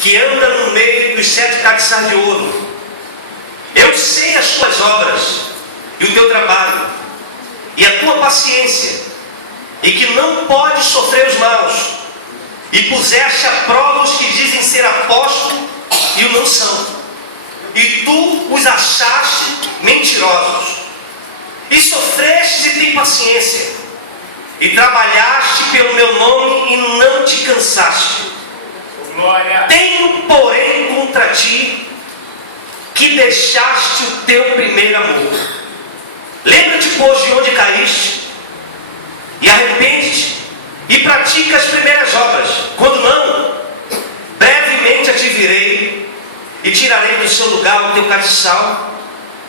que anda no meio dos 7 castiçais de ouro. Eu sei as tuas obras e o teu trabalho e a tua paciência, e que não podes sofrer os maus, e puseste à prova os que dizem ser apóstolos e o não são, e tu os achaste mentirosos, e sofreste e tem paciência, e trabalhaste pelo meu nome e não te cansaste. Glória. Tenho, porém, contra ti que deixaste o teu primeiro amor. Lembra-te, pois, de onde caíste, e arrepende-te, e pratica as primeiras obras. Quando não, brevemente a te virei, e tirarei do seu lugar o teu castiçal,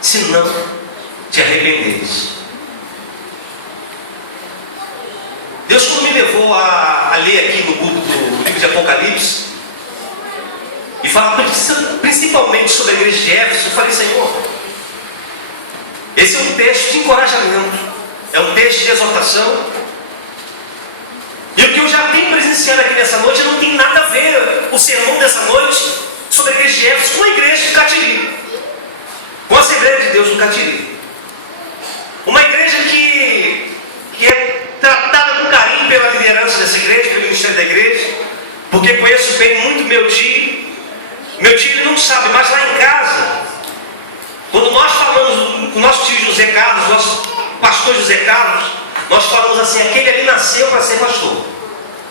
se não te arrependeres. Deus, quando me levou a ler aqui no culto do livro de Apocalipse, e fala principalmente sobre a igreja de Éfeso, eu falei: Senhor, esse é um texto de encorajamento, é um texto de exortação, e o que eu já tenho presenciado aqui nessa noite não tem nada a ver, o sermão dessa noite, sobre a igreja de Éfeso, com a igreja de Catiri, com a Assembleia de Deus do Catiri. Uma igreja que é tratada com carinho pela liderança dessa igreja, pelo ministério da igreja, porque conheço bem muito meu tio. Meu tio, ele não sabe, mas lá em casa, quando nós falamos com o nosso tio José Carlos, nosso pastor José Carlos, nós falamos assim: aquele ali nasceu para ser pastor.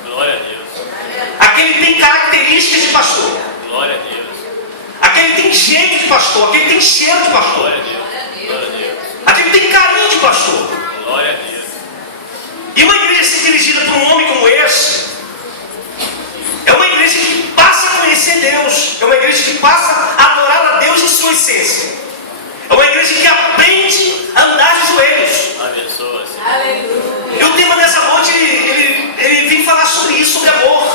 Glória a Deus. Aquele tem características de pastor. Glória a Deus. Aquele tem jeito de pastor. Aquele tem cheiro de pastor. Glória a Deus. Glória a Deus. Aquele tem carinho de pastor. Glória a Deus. E uma igreja ser dirigida por um homem como esse é uma igreja que passa a conhecer Deus, é uma igreja que passa a adorar a Deus em sua essência, é uma igreja que aprende a andar de joelhos. Abençoa, Senhor. E o tema dessa noite, ele vem falar sobre isso, sobre amor.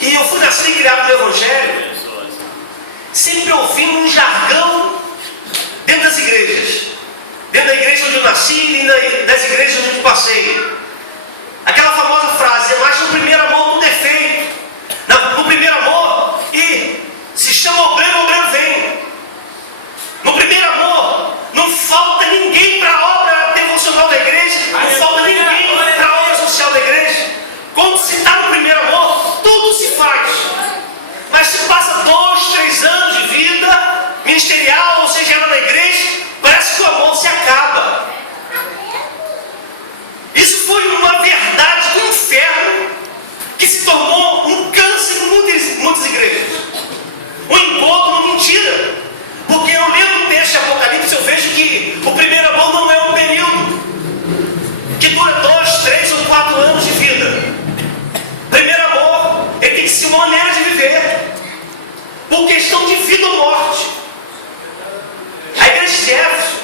E eu fui nascido e criado no Evangelho, Abençoa, Senhor. sempre ouvindo um jargão dentro das igrejas, dentro da igreja onde eu nasci e das igrejas onde eu passei. Aquela famosa frase: mas no primeiro amor tudo é feito. No primeiro amor, e se chama obreiro, o obreiro vem. No primeiro amor, não falta ninguém para a obra devocional da igreja, não falta ninguém para a obra social da igreja. Quando se está no primeiro amor, tudo se faz. Mas se passa 2, 3 anos de vida ministerial, ou seja, na igreja, parece que o amor se acaba. Isso foi uma verdade do inferno que se tornou um câncer em muitas igrejas. Um encontro, uma mentira. Porque eu lendo o texto de Apocalipse, eu vejo que o primeiro amor não é um período que dura 2, 3 ou 4 anos de vida. Primeiro amor, ele tem que ser uma maneira de viver, por questão de vida ou morte. A igreja de Éfeso,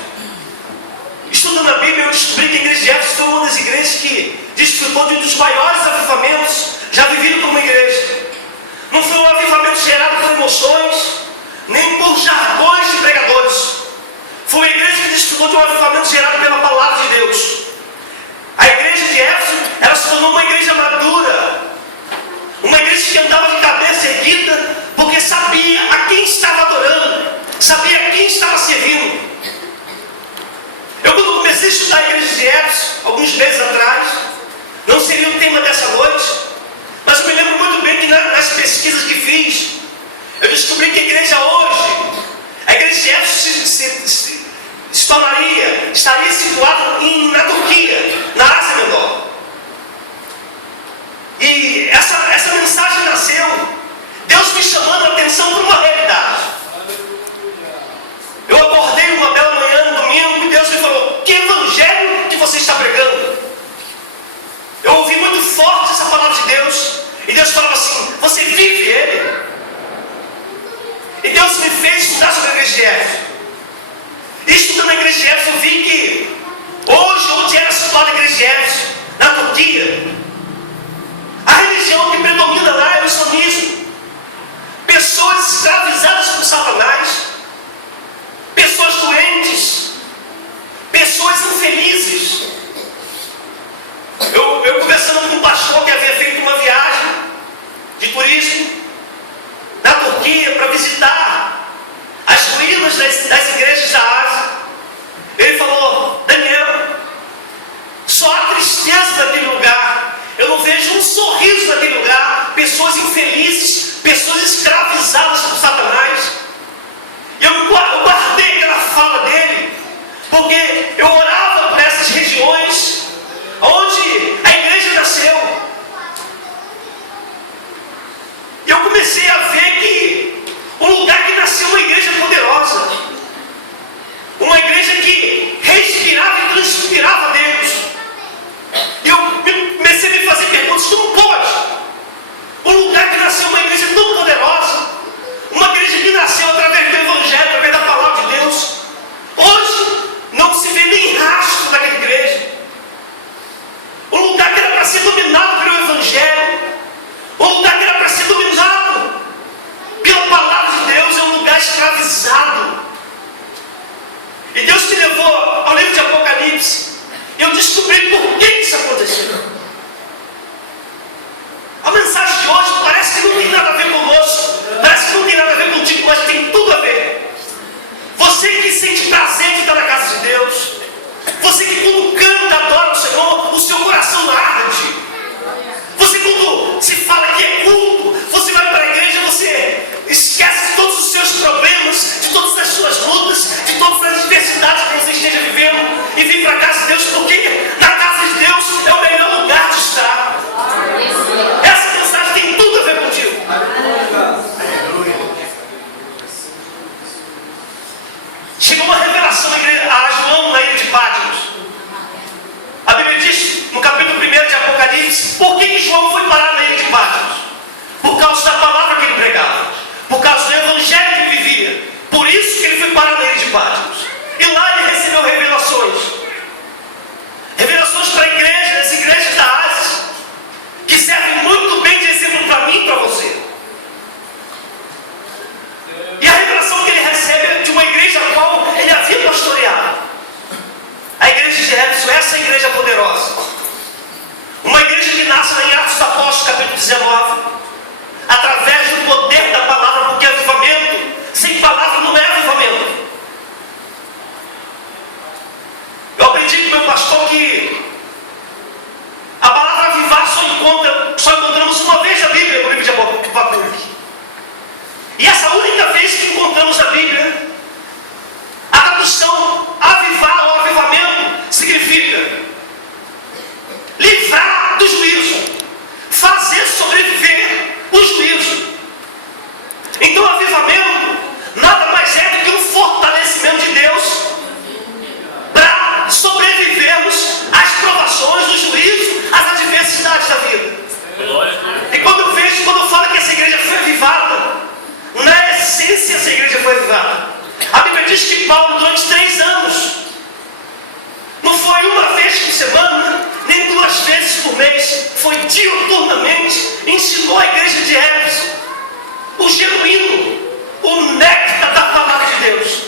estudando a Bíblia, eu descobri que a igreja de Éfeso foi uma das igrejas que desfrutou de um dos maiores avivamentos já vivido por uma igreja. Não foi um avivamento gerado por emoções, nem por jargões de pregadores. Foi uma igreja que desfrutou de um avivamento gerado pela palavra de Deus. A igreja de Éfeso, ela se tornou uma igreja madura, uma igreja que andava de cabeça erguida, porque sabia a quem estava adorando, sabia a quem estava servindo. Eu, quando comecei a estudar a igreja de Éfeso, alguns meses atrás, não seria o tema dessa noite, mas eu me lembro muito bem que nas pesquisas que fiz, eu descobri que a igreja hoje, a igreja de Éfeso estaria situada na Turquia, na Ásia Menor. E essa mensagem nasceu, Deus me chamando a atenção para uma realidade. Eu acordei uma bela manhã no domingo e Deus me falou: que evangelho que você está pregando? Eu ouvi muito forte essa palavra de Deus, e Deus falava assim: você vive ele? E Deus me fez estudar sobre a igreja de Éfeso. E estudando a igreja de Éfeso, eu vi que hoje, onde era situada a igreja de Éfeso, na Turquia, a religião que predomina lá é o islamismo. Pessoas escravizadas por Satanás, pessoas doentes, pessoas infelizes. Eu conversando com um pastor que havia feito uma viagem de turismo, visitar as ruínas das igrejas da Ásia. Ele falou: Daniel, só há tristeza naquele lugar. Eu não vejo um sorriso naquele lugar. Pessoas infelizes, pessoas escravizadas por Satanás. E eu guardei aquela fala dele, porque eu orava por essas regiões onde a igreja nasceu. E eu comecei a ver que um lugar que nasceu uma igreja poderosa, uma igreja que respirava e transpirava Deus. E eu comecei a me fazer perguntas: como pode um lugar que nasceu uma igreja tão poderosa, uma igreja que nasceu através do Evangelho, através da palavra de Deus, hoje não se vê nem rastro daquela igreja? Um lugar que era para ser dominado pelo Evangelho, um lugar que era para ser dominado pela palavra de Deus, é um lugar escravizado. E Deus me levou ao livro de Apocalipse, e eu descobri por que isso aconteceu. A mensagem de hoje parece que não tem nada a ver conosco, parece que não tem nada a ver contigo, mas tem tudo a ver. Você que sente prazer de estar na casa de Deus, você que quando canta, adora o Senhor, o seu coração arde. Você quando se fala que é culto, você vai para a igreja, você esquece de todos os seus problemas, de todas as suas lutas, de todas as adversidades que você esteja vivendo, e vem para a casa de Deus, porque na casa de Deus é o melhor lugar de estar. Essa mensagem tem tudo a ver contigo. Chegou uma revelação a João na ilha de Patmos. A Bíblia diz no capítulo 1 de Apocalipse por que João foi parar na ilha de Patmos. Por causa da palavra que ele pregava, por causa do evangelho que ele vivia. Por isso que ele foi parar na ilha de Patmos. E lá ele recebeu revelações. Revelações para a igreja, as igrejas da Ásia, que servem muito bem de exemplo para mim e para você. E a revelação que ele recebe é de uma igreja a qual ele havia pastoreado. A igreja de Éfeso, essa igreja poderosa. Uma igreja que nasce em Atos dos Apóstolos, capítulo 19, através do poder da palavra, porque avivamento, sem palavra não é avivamento. Eu aprendi com meu pastor que a palavra avivar só encontramos uma vez na Bíblia, no livro de Abacuque. E essa única vez que encontramos na Bíblia, a tradução avivar ou avivamento significa livrar do juízo, fazer sobreviver o juízo. Então o avivamento nada mais é do que um fortalecimento de Deus para sobrevivermos às provações do juízo, às adversidades da vida. E quando eu falo que essa igreja foi avivada, na essência essa igreja foi avivada. A Bíblia diz que Paulo, durante 3 anos, não foi uma vez por semana, nem 2 vezes por mês, foi diuturnamente, ensinou a igreja de Éfeso o genuíno, o néctar da palavra de Deus.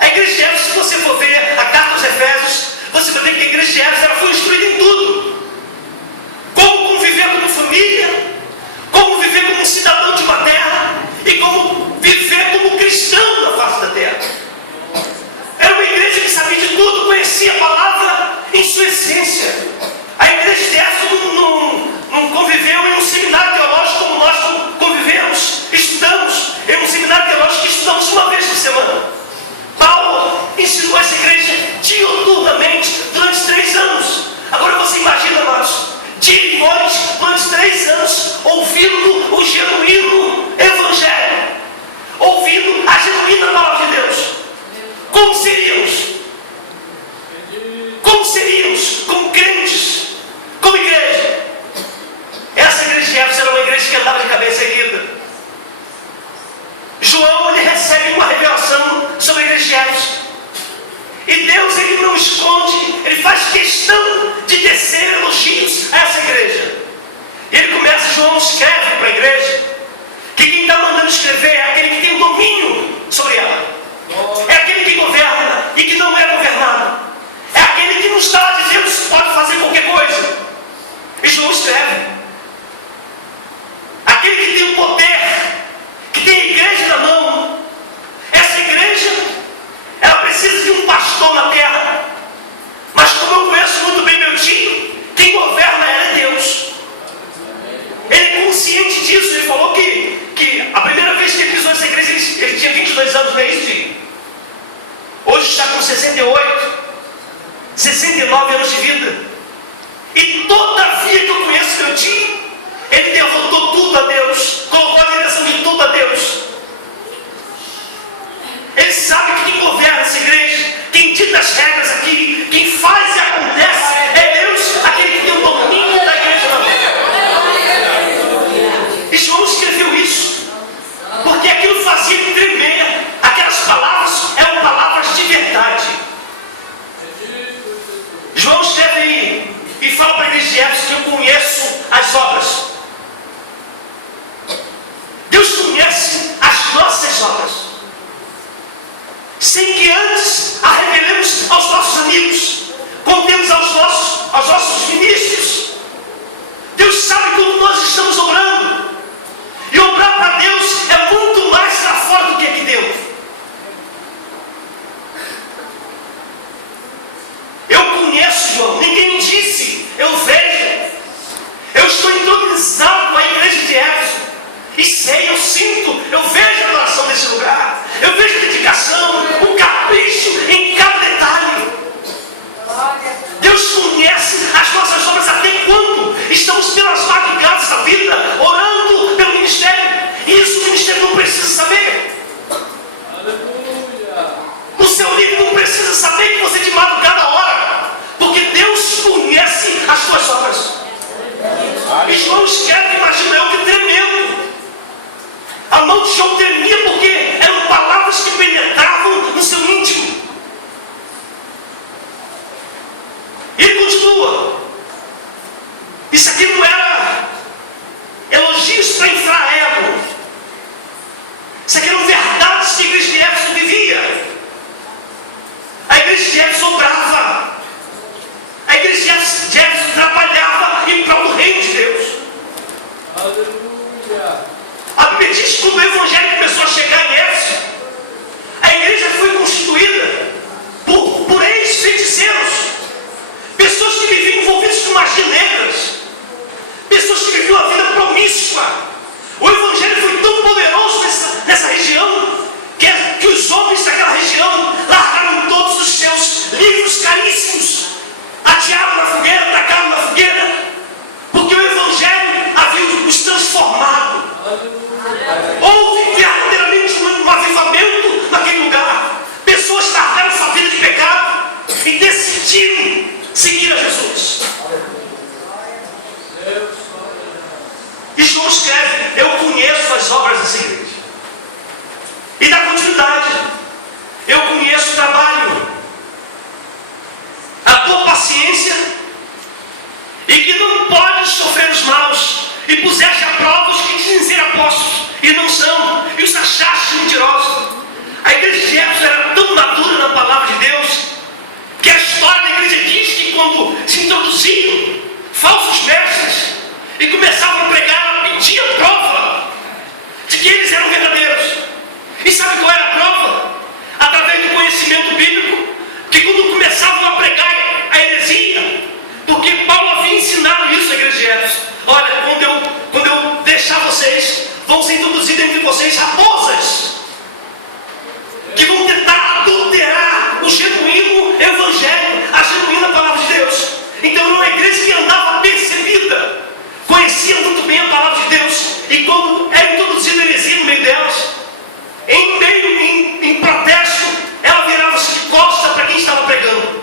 A igreja de Éfeso, se você for ver a carta aos Efésios, você vai ver que a igreja de Éfeso ela foi instruída em tudo. Como conviver como família, como viver como um cidadão de uma terra, e como viver como cristão na face da terra. Era uma igreja que sabia de tudo, conhecia a palavra em sua essência. A igreja de Éfeso não conviveu em um seminário teológico como nós convivemos, estudamos em um seminário teológico que estudamos uma vez por semana. Paulo ensinou essa igreja diuturnamente durante 3 anos. Agora você imagina nós, dia e noite, durante 3 anos, ouvindo o genuíno evangelho, ouvindo a genuína palavra de Deus. Como seríamos? Como seríamos como crentes, como igreja? Essa igreja de Éfeso era uma igreja que andava de cabeça erguida. João, ele recebe uma revelação sobre a igreja de Éfeso. E Deus, ele não esconde, ele faz questão de tecer elogios a essa igreja. E ele começa, João escreve para a igreja, que quem está mandando escrever é aquele que tem domínio sobre ela. É aquele que governa e que não é governado. É aquele que não está dizendo se pode fazer qualquer coisa. E João escreve. Aquele que tem o poder, que tem a igreja na mão, 68, 69 anos de vida. E toda a vida que eu conheço meu tio, ele devotou tudo a Deus, colocou a direção de tudo a Deus. Ele sabe que quem governa essa igreja, quem dita as regras aqui, quem faz e acontece, é Deus, aquele que tem o domínio da igreja na mão. E João escreveu isso, porque aquilo fazia ele tremer. Aquelas palavras eram palavras de verdade. João escreve aí e fala para a igreja de Éfeso que eu conheço as obras. Deus conhece as nossas obras, sem que antes a revelemos aos nossos amigos, contemos aos nossos ministros. Deus sabe como nós estamos obrando. E obrar para Deus é muito mais lá fora do que aqui dentro. Eu conheço, João, ninguém me disse, eu vejo. Eu estou entronizado com a igreja de Éfeso. E sei, eu sinto, eu vejo a adoração desse lugar. Eu vejo a dedicação, o capricho em cada detalhe. Deus conhece as nossas obras até quando estamos pelas madrugadas da vida, orando pelo ministério. E isso o ministério não precisa saber. O seu líder não precisa saber que você de madrugada ora, porque Deus conhece as suas obras. E João escreve, imagina eu, que tremendo. A mão de João tremia porque eram palavras que penetravam no seu íntimo. E ele continua. Isso aqui não era elogios para inflar ego. Isso aqui eram verdades que a igreja de Éfeso vivia. A igreja de Éfeso obrava. A igreja de Éfeso trabalhava em prol do reino de Deus. Aleluia. A Bíblia diz que quando o Evangelho começou a chegar em Éfeso, a igreja foi constituída por ex-feiticeiros, pessoas que viviam envolvidas com magias negras, pessoas que viviam a vida promíscua. O Evangelho foi tão poderoso nessa região, que os homens daquela região largaram todos os seus livros caríssimos, atearam na fogueira, tacaram na fogueira, porque o Evangelho havia os transformado. Houve verdadeiramente um avivamento naquele lugar. Pessoas largaram sua vida de pecado e decidiram seguir a Jesus. E João escreve: eu conheço as obras dessa igreja. E dá continuidade: eu conheço o trabalho, a tua paciência, e que não podes sofrer os maus, e puseste a prova os que dizem ser apóstolos e não são, e os achaste mentirosos. A igreja de Éfeso era tão madura na palavra de Deus, que a história da igreja diz que quando se introduziam falsos mestres e começavam a pregar, pediam prova de que eles eram verdadeiros. E sabe qual era a prova? Através do conhecimento bíblico, que quando começavam a pregar a heresia, porque Paulo havia ensinado isso à igreja de Éfeso: olha, quando eu deixar vocês, vão ser introduzidas entre vocês raposas, que vão tentar adulterar o genuíno evangelho, a genuína palavra de Deus. Então era uma igreja que andava percebida, conhecia muito bem a palavra de Deus, e quando era introduzida a heresia no meio delas, em protesto, ela virava-se de costas para quem estava pregando,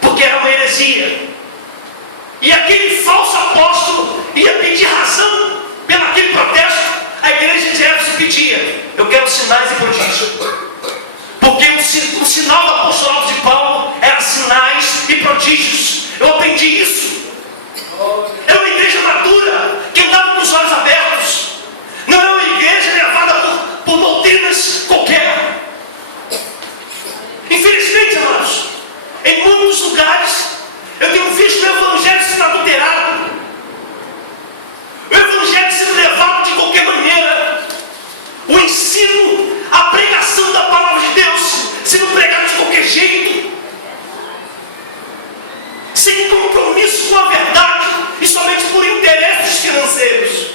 porque era uma heresia. E aquele falso apóstolo ia pedir razão pelo aquele protesto. A igreja de Éfeso pedia: eu quero sinais e prodígios. Porque o sinal do apostolado de Paulo era sinais e prodígios. Eu aprendi isso. Era uma igreja madura, que andava com os olhos abertos. Não é uma igreja levada por doutrinas qualquer. Infelizmente, amados, em muitos lugares eu tenho visto o evangelho sendo adulterado, o evangelho sendo levado de qualquer maneira, o ensino, a pregação da palavra de Deus sendo pregado de qualquer jeito, sem compromisso com a verdade e somente por interesses financeiros.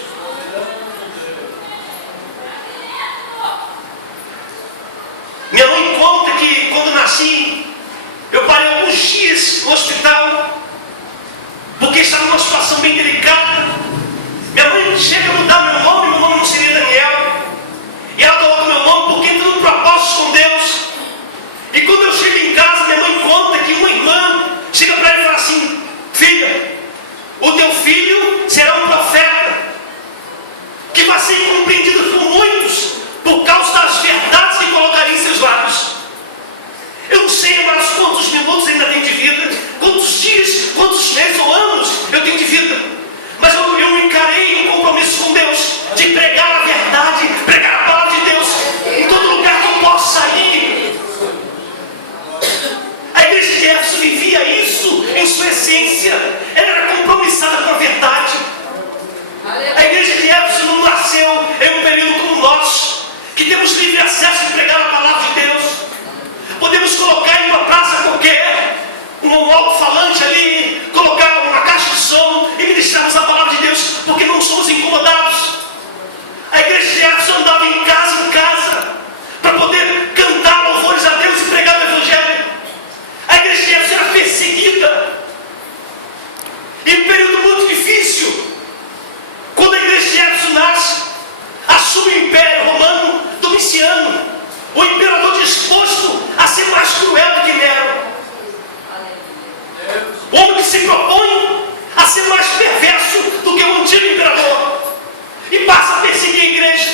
no hospital, porque estava numa situação bem delicada. Minha mãe chega a mudar meu nome não seria Daniel. E ela coloca meu nome porque entra num propósito com Deus. E quando eu chego em casa, minha mãe conta que uma irmã chega para ela e fala assim: filha, o teu filho será um profeta, que vai ser incompreendido por muitos, por causa das verdades que colocaria em seus lábios. Eu não sei mais quantos minutos ainda tem de vida, quantos dias, quantos meses ou anos eu tenho de vida, mas eu encarei um compromisso com Deus, de pregar a verdade, pregar a palavra de Deus, em todo lugar que eu possa ir. A igreja de Éfeso vivia isso em sua essência, ela era compromissada com a verdade. A igreja de Éfeso não nasceu em um período como o nosso, que temos livre acesso a pregar a palavra de Deus. Podemos colocar em uma praça qualquer um alto-falante ali, colocar uma caixa de som e ministrarmos a palavra de Deus, porque não somos incomodados. A igreja de Éfeso andava em casa para poder cantar louvores a Deus e pregar o Evangelho. A igreja de Éfeso era perseguida em um período muito difícil. Quando a igreja de Éfeso nasce, assume o Império Romano Domiciano, o imperador disposto a ser mais cruel do que Nero, o homem que se propõe a ser mais perverso do que o antigo imperador, e passa a perseguir a igreja.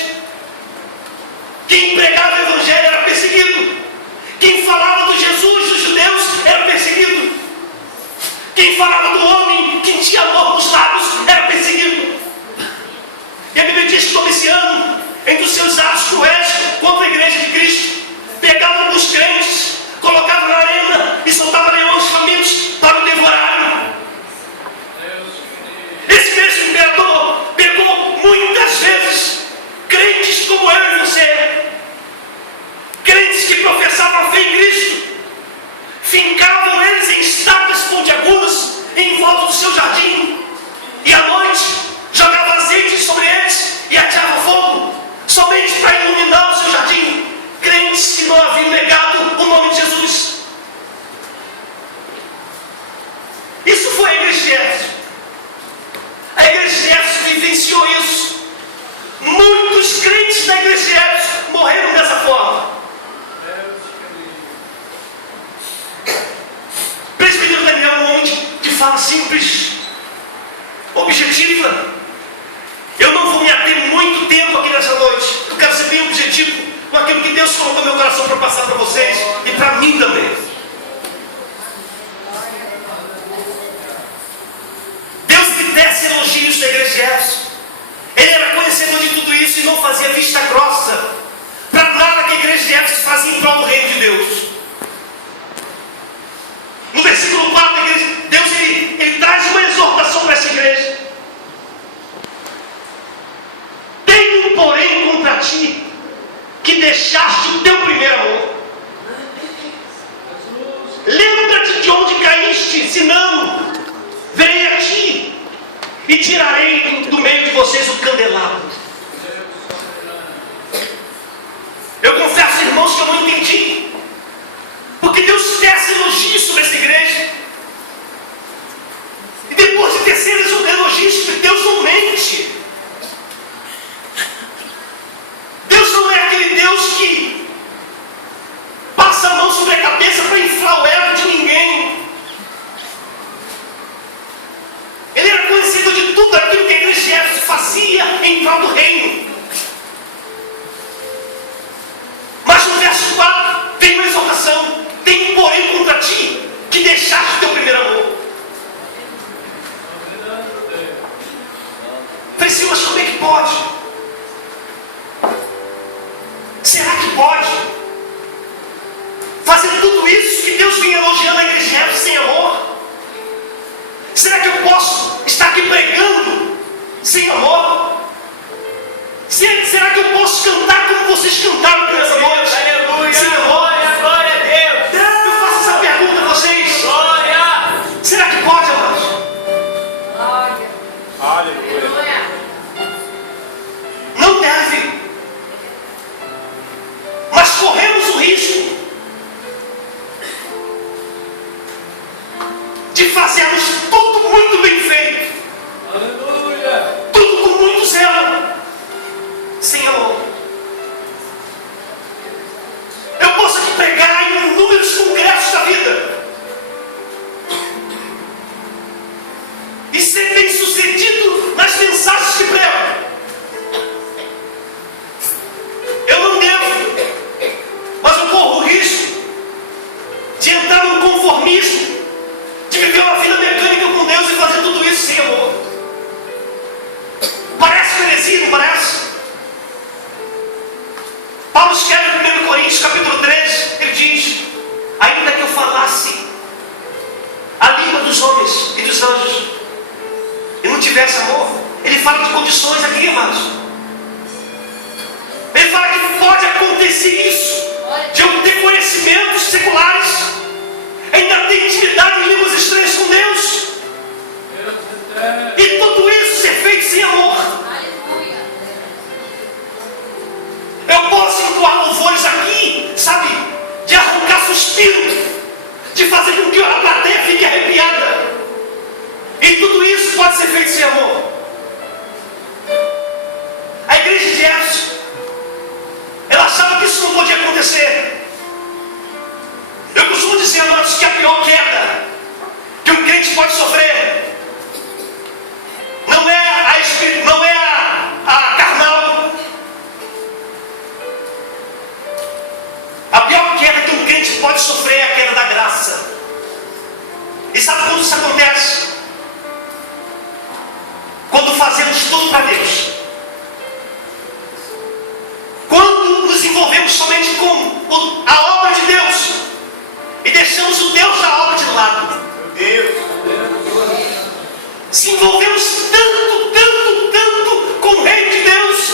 Quem pregava o Evangelho era perseguido, quem falava do Jesus dos judeus era perseguido, quem falava do homem que tinha amor nos lábios era perseguido. E a Bíblia diz que Domiciano, entre os seus atos cruéis contra a igreja de Cristo, pegava alguns crentes, colocava na arena e soltava leões famintos para o devorarem. Esse mesmo imperador pegou muitas vezes crentes como eu e você, crentes que professavam a fé em Cristo, fincavam eles em estacas pontiagudas em volta do seu jardim, e à noite jogava azeite sobre eles e ateava fogo, somente para iluminar o seu jardim. Crentes que não haviam negado o nome de Jesus. Isso foi a igreja de Éfeso. A igreja de Éfeso vivenciou isso. Muitos crentes da igreja de Éfeso morreram dessa forma. Presbítero Daniel é um homem de fala simples, objetiva. Eu não vou me ater muito tempo aqui nessa noite. Eu quero ser bem objetivo com aquilo que Deus colocou no meu coração para passar para vocês e para mim também. Deus me desse elogios da igreja de Éfeso. Ele era conhecedor de tudo isso e não fazia vista grossa para nada que a igreja de Éfeso fazia em prol do reino de Deus. No versículo 4, a igreja, Deus ele traz uma exortação para essa igreja. Tenho, porém, contra ti que deixaste o teu primeiro amor. Lembra-te de onde caíste, senão verei a ti e tirarei do meio de vocês o candelabro. Eu confesso, irmãos, que eu não entendi, porque Deus tece elogios sobre essa igreja, e depois de tecer elogios sobre Deus, não mente. Deus não é aquele Deus que passa a mão sobre a cabeça para inflar o ego de ninguém. Ele era conhecido de tudo aquilo que a igreja de Éfeso fazia em prol do reino. Mas no verso 4 tem uma exortação: tenho, porém, contra ti que deixaste o teu primeiro amor. Falei assim, mas como é que pode? Será que pode fazer tudo isso que Deus vinha elogiando a igreja de Éfeso sem amor? Será que eu posso estar aqui pregando sem amor? Será que eu posso cantar como vocês cantaram nessa noite? Aleluia! Sem amor? Glória a Deus! Eu faço essa pergunta a vocês. Glória! Será que pode, amados? Glória! Aleluia! Não deve. Mas corremos o risco fala de condições aqui, amados. Ele fala que pode acontecer isso, de eu ter conhecimentos seculares, ainda ter intimidade em línguas estranhas com Deus, e tudo isso ser feito sem amor. Eu posso entoar louvores aqui, sabe, de arrancar suspiro, de fazer com que a plateia fique arrepiada, e tudo isso pode ser feito sem amor. A igreja de Éfeso, ela achava que isso não podia acontecer. Eu costumo dizer, amados, que a pior queda que um crente pode sofrer não é a carnal. A pior queda que um crente pode sofrer é a queda da graça. E sabe quando isso acontece? Quando fazemos tudo para Deus. Quando nos envolvemos somente com a obra de Deus e deixamos o Deus da obra de lado. Se envolvemos tanto com o reino de Deus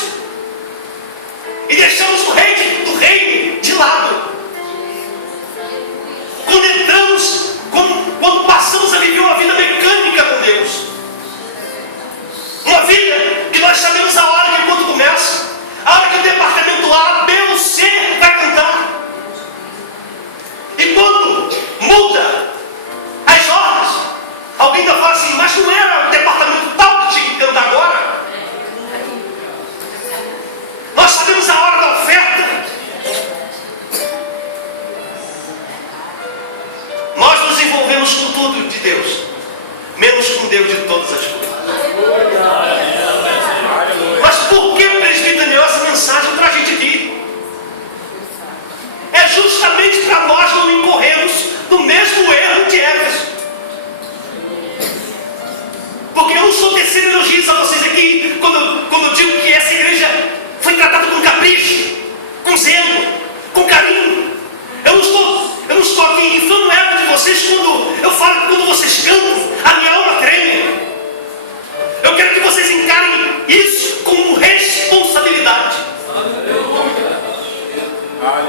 e deixamos o reino do reino de lado. Quando passamos a viver uma vida mecânica com Deus, uma vida que nós sabemos a hora que quando começa, a hora que o departamento A, B ou C vai cantar. E quando muda as ordens, alguém ainda fala assim, mas não era o departamento tal que tinha que cantar agora? Nós sabemos a hora da oferta. Nós nos envolvemos com tudo de Deus, menos com Deus de todas as coisas. Mas por que, presbítero, essa mensagem para a gente aqui? É justamente para nós não incorrermos no mesmo erro de Éfeso. Porque eu não estou tecendo elogios a vocês aqui quando eu digo que essa igreja foi tratada com capricho, com zelo, com carinho. Eu não estou aqui inflando o ego de vocês quando eu falo que quando vocês cantam, a minha alma treme. Eu quero que vocês encarem isso como responsabilidade.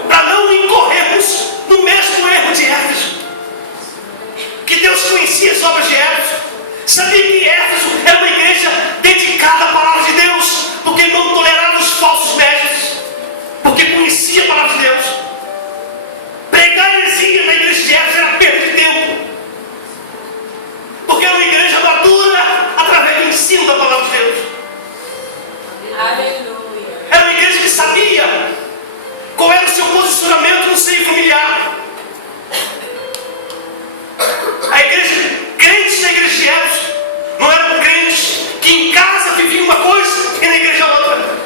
Para não incorrermos no mesmo erro de Éfeso. Que Deus conhecia as obras de Éfeso. Sabia que Éfeso era uma igreja dedicada à palavra de Deus, porque não tolerava os falsos mestres, porque conhecia a palavra de Deus. Pregar heresia na igreja de Éfeso era perda de tempo, porque era uma igreja madura através do ensino da palavra de Deus. Aleluia. Era uma igreja que sabia qual era o seu posicionamento no seio familiar. A igreja, crentes da igreja de Éfeso não eram crentes que em casa viviam uma coisa e na igreja outra.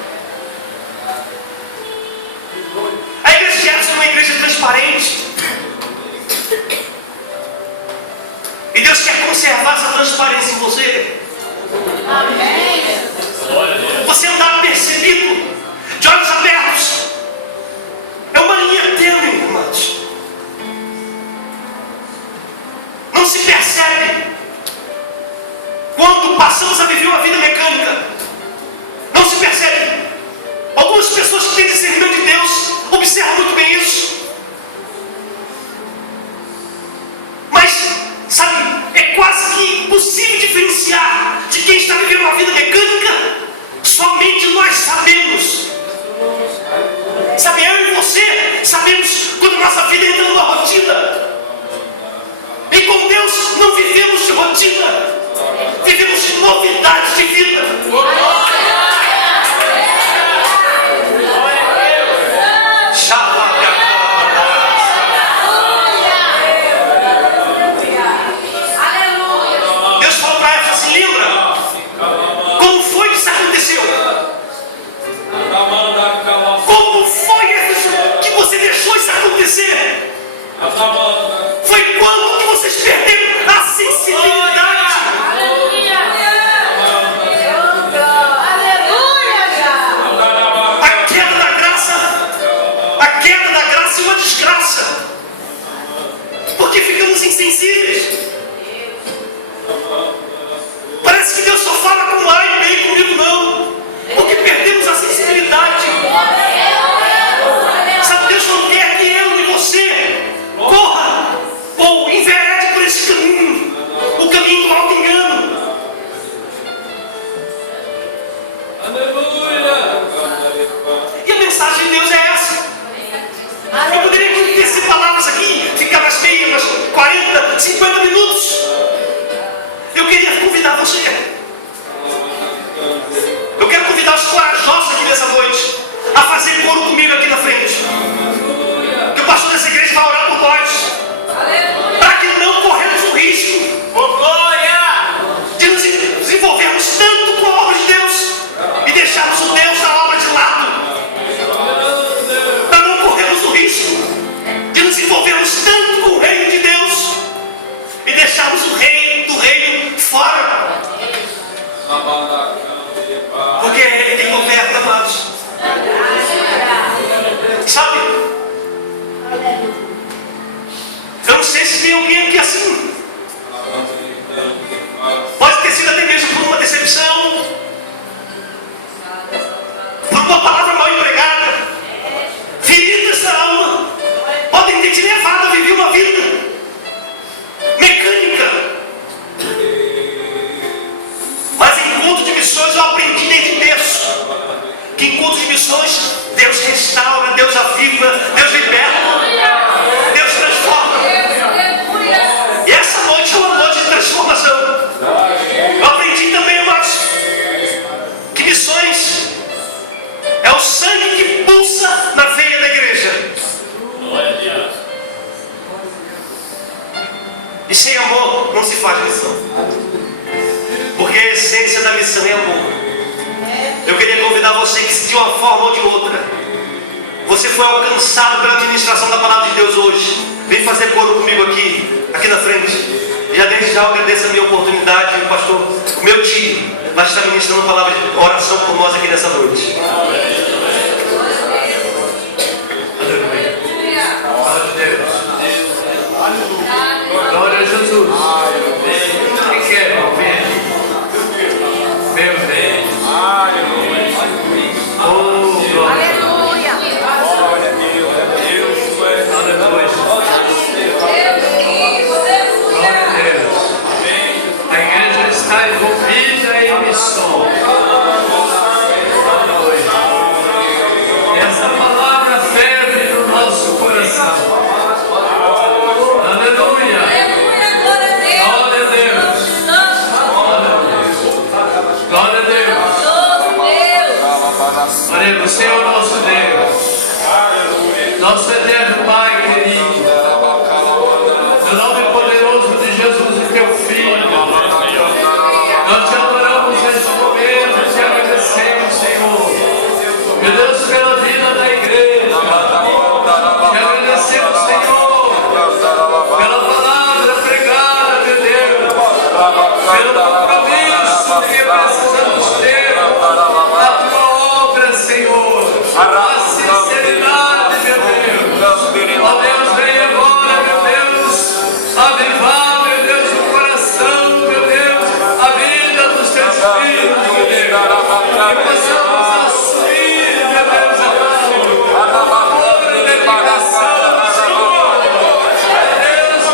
A igreja de Éfeso é uma igreja transparente. E Deus quer conservar essa transparência em você. Amém. Você andar percebido, de olhos abertos. É uma linha tênue, irmãos. Não se percebe quando passamos a viver uma vida mecânica. Não se percebe. Algumas pessoas que têm discernimento de Deus observam muito bem isso. Mas, sabe, é quase que impossível diferenciar de quem está vivendo uma vida mecânica. Somente nós sabemos. Sabe, eu e você sabemos quando nossa vida entra numa rotina. E com Deus não vivemos de rotina, vivemos de novidades de vida. Deus falou para ela assim, lembra? Como foi que isso aconteceu? Como foi que você deixou isso acontecer? Foi quando que vocês perderam a sensibilidade. A queda da graça é uma desgraça. Porque ficamos insensíveis. Parece que Deus só fala com A e B comigo de missões, Deus restaura, Deus aviva, Deus liberta, Deus transforma. E essa noite é uma noite de transformação. Eu aprendi também, amados, que missões é o sangue que pulsa na veia da igreja. Glória a Deus. E sem amor não se faz missão. Porque a essência da missão é amor. Eu queria convidar você que, de uma forma ou de outra, você foi alcançado pela ministração da palavra de Deus hoje. Vem fazer coro comigo aqui na frente. Já desde já eu agradeço a minha oportunidade. O pastor, o meu tio, vai estar ministrando a palavra de oração por nós aqui nessa noite. Glória a Jesus. Quem quer, irmão? Vem. Meu Deus. Oh, glória. Aleluia. Aleluia. Glória a Deus. A igreja está envolvida em missões. E essa palavra ferve no nosso coração. Aleluia. Glória a Deus. Glória a Deus. Oremos, Senhor nosso Deus. Nosso eterno Pai querido. No nome poderoso de Jesus, o teu Filho. Nós te adoramos neste momento, te agradecemos, Senhor. Meu Deus, pela vida da igreja. Te agradecemos, Senhor, pela palavra pregada, meu Deus. Pelo compromisso que precisamos ter na tua obra, Senhor. A sinceridade, meu Deus. Ó Deus, vem agora, meu Deus, avivar, meu Deus, o coração, meu Deus, a vida dos teus filhos, meu Deus. Que possamos assumir, meu Deus, amor e dedicação, Senhor. Deus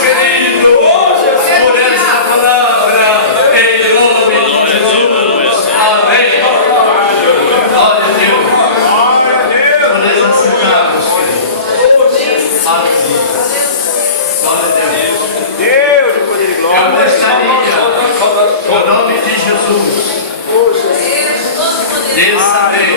querido, em nome de Jesus. Eu gostaria, em nome de Jesus, dessa vez,